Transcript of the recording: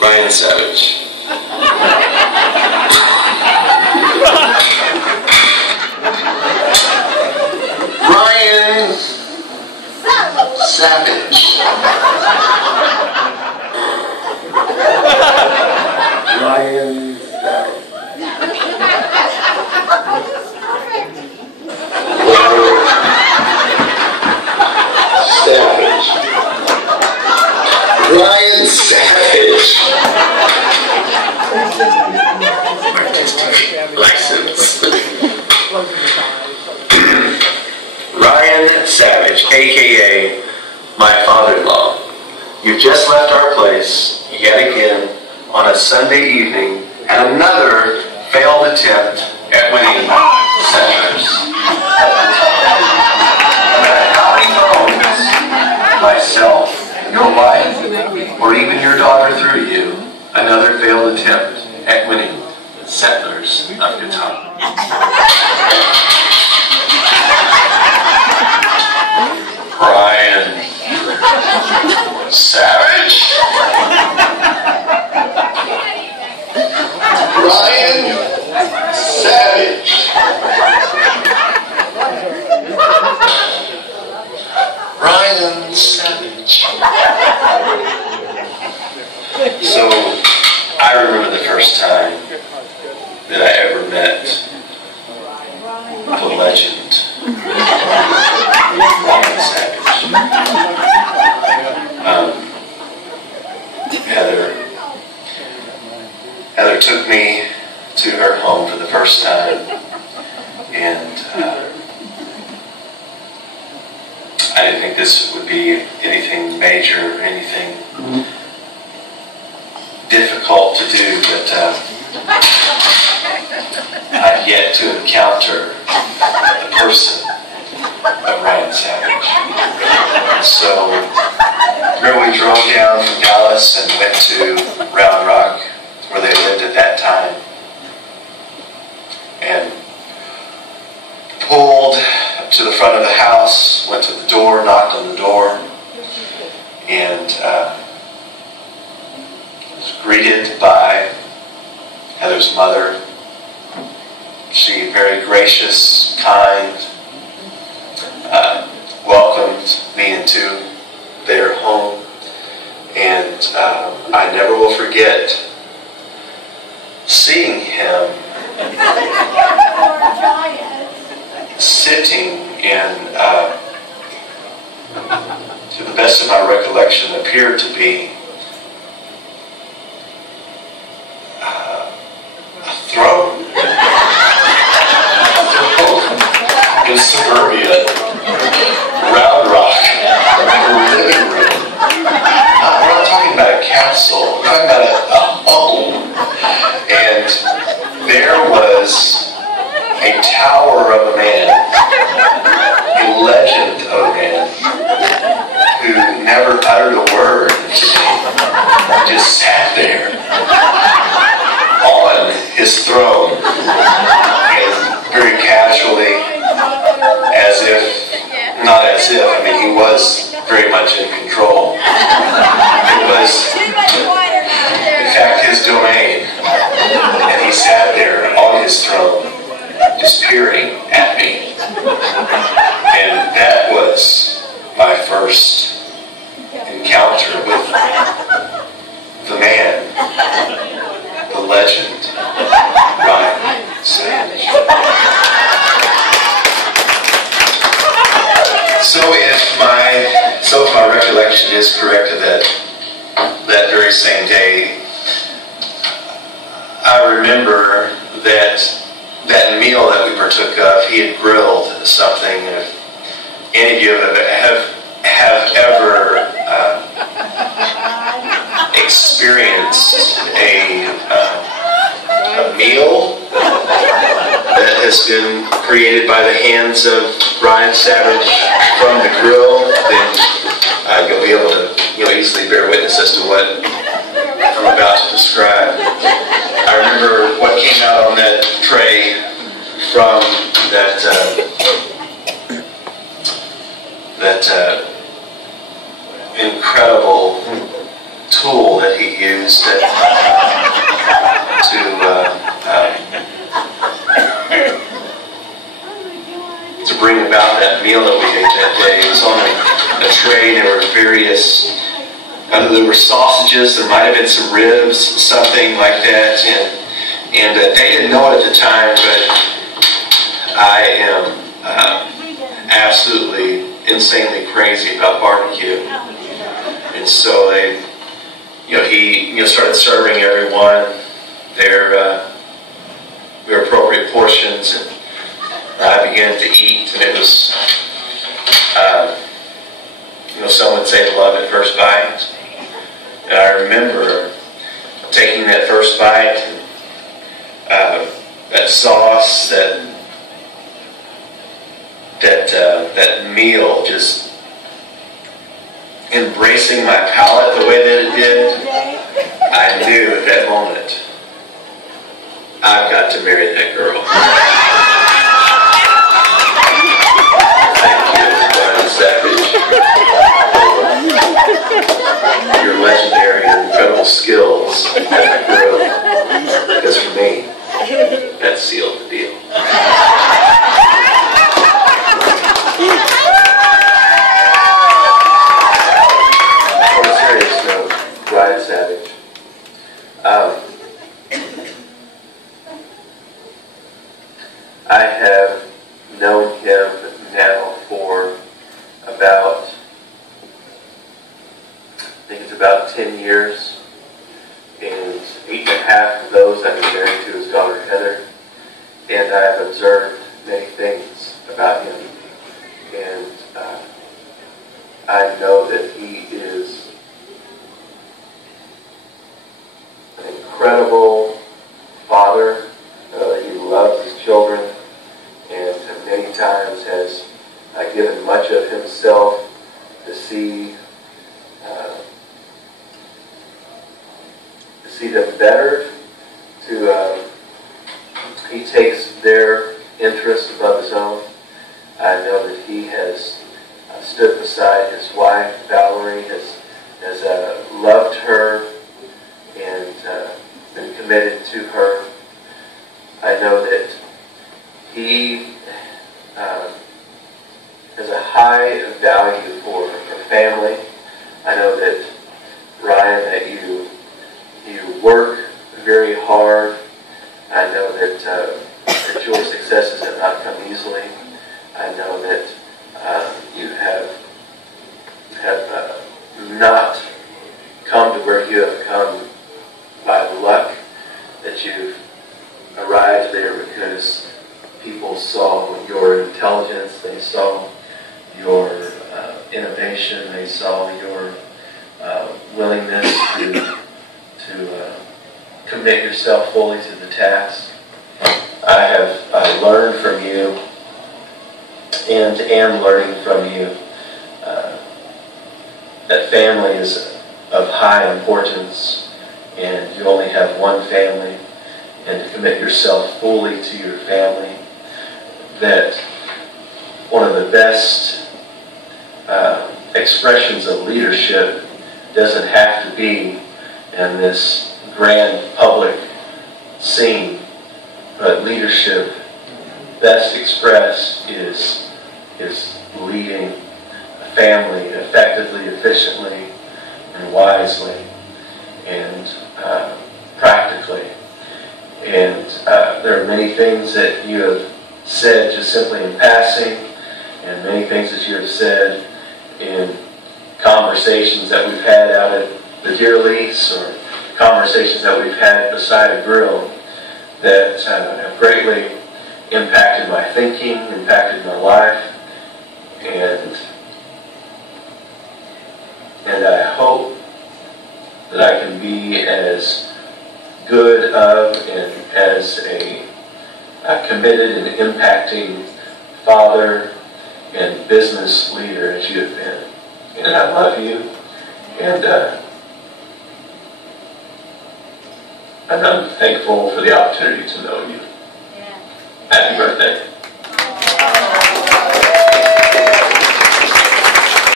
Ryan Savage. Ryan Savage. Ryan Savage. Ryan Savage. Artistic license. Ryan Savage, aka my father-in-law. You just left our place yet again on a Sunday evening and another failed attempt at winning Settlers. How many phones? Myself, your wife, or even your daughter through you, another failed attempt at winning Settlers of Catan. Ryan Savage? Ryan Savage. Ryan Savage. So, I remember the first time that I ever met the legend Ryan Savage. Heather took me to her home for the first time, and I didn't think this would be anything major or anything difficult to do, but I've yet to encounter the person of Ryan Savage. So, remember we drove down from Dallas and went to Round Rock, where they lived at that time, and pulled up to the front of the house, went to the door, knocked on the door, and was greeted by Heather's mother. She, very gracious, kind, welcomed me into their home, and I never will forget seeing him sitting in, to the best of my recollection, appeared to be a throne. In suburbia, Round Rock, a living room. We're not talking about a castle, we're talking about a home. And there was a tower of a man, a legend of a man, who never uttered a word to me, just sat there on his throne, and very casually, as if, not as if, I mean, he was very much in control. It was, in fact, his domain. And he sat there on his throne, just peering at me. And that was my first encounter with the man, the legend, Ryan Savage. So if my recollection is correct, that very same day, I remember that meal that we partook of, he had grilled something. If any of you have ever experienced a meal that has been created by the hands of Ryan Savage from the grill, then you'll be able to easily bear witness as to what I'm about to describe. I remember what came out on that tray from that incredible tool that he used used to bring about that meal that we ate that day. It was on a tray. There were various, there were sausages, there might have been some ribs, something like that, and they didn't know it at the time, but I am absolutely insanely crazy about barbecue. And so he started serving everyone their appropriate portions, and I began to eat, and it was, some would say love at first bite. And I remember taking that first bite, and that sauce, that meal, just embracing my palate the way that it did. I knew at that moment, I've got to marry that girl. Your legendary and incredible skills at the grill. Because for me, that sealed the deal. On a serious note, Ryan Savage. I have known him now for about 10 years, and 8.5 of those I've been married to his daughter Heather, and I have observed many things about him, and I know that he is an incredible father. I know that he loves his children, and many times has given much of himself to see them better. He takes their interests above his own. I know that he has stood beside his wife, Valerie, has loved her and been committed to her. I know that he has a high value for family. I know that, Ryan, that you work very hard. I know that your successes have not come easily. I know that you have not come to where you have come by luck, that you've arrived there because people saw your intelligence, they saw your innovation, they saw your willingness to commit yourself fully to the task. I have learned from you and am learning from you that family is of high importance, and you only have one family, and to commit yourself fully to your family, that one of the best expressions of leadership doesn't have to be in this grand public scene, but leadership best expressed is leading a family effectively, efficiently, and wisely, and practically. And there are many things that you have said just simply in passing, and many things that you have said in conversations that we've had out at the Deer Lease, or conversations that we've had beside a grill, that have greatly impacted my thinking, impacted my life, and I hope that I can be as good of and as a committed and impacting father and business leader as you have been. And I love you, and I'm thankful for the opportunity to know you. Yeah. Happy birthday.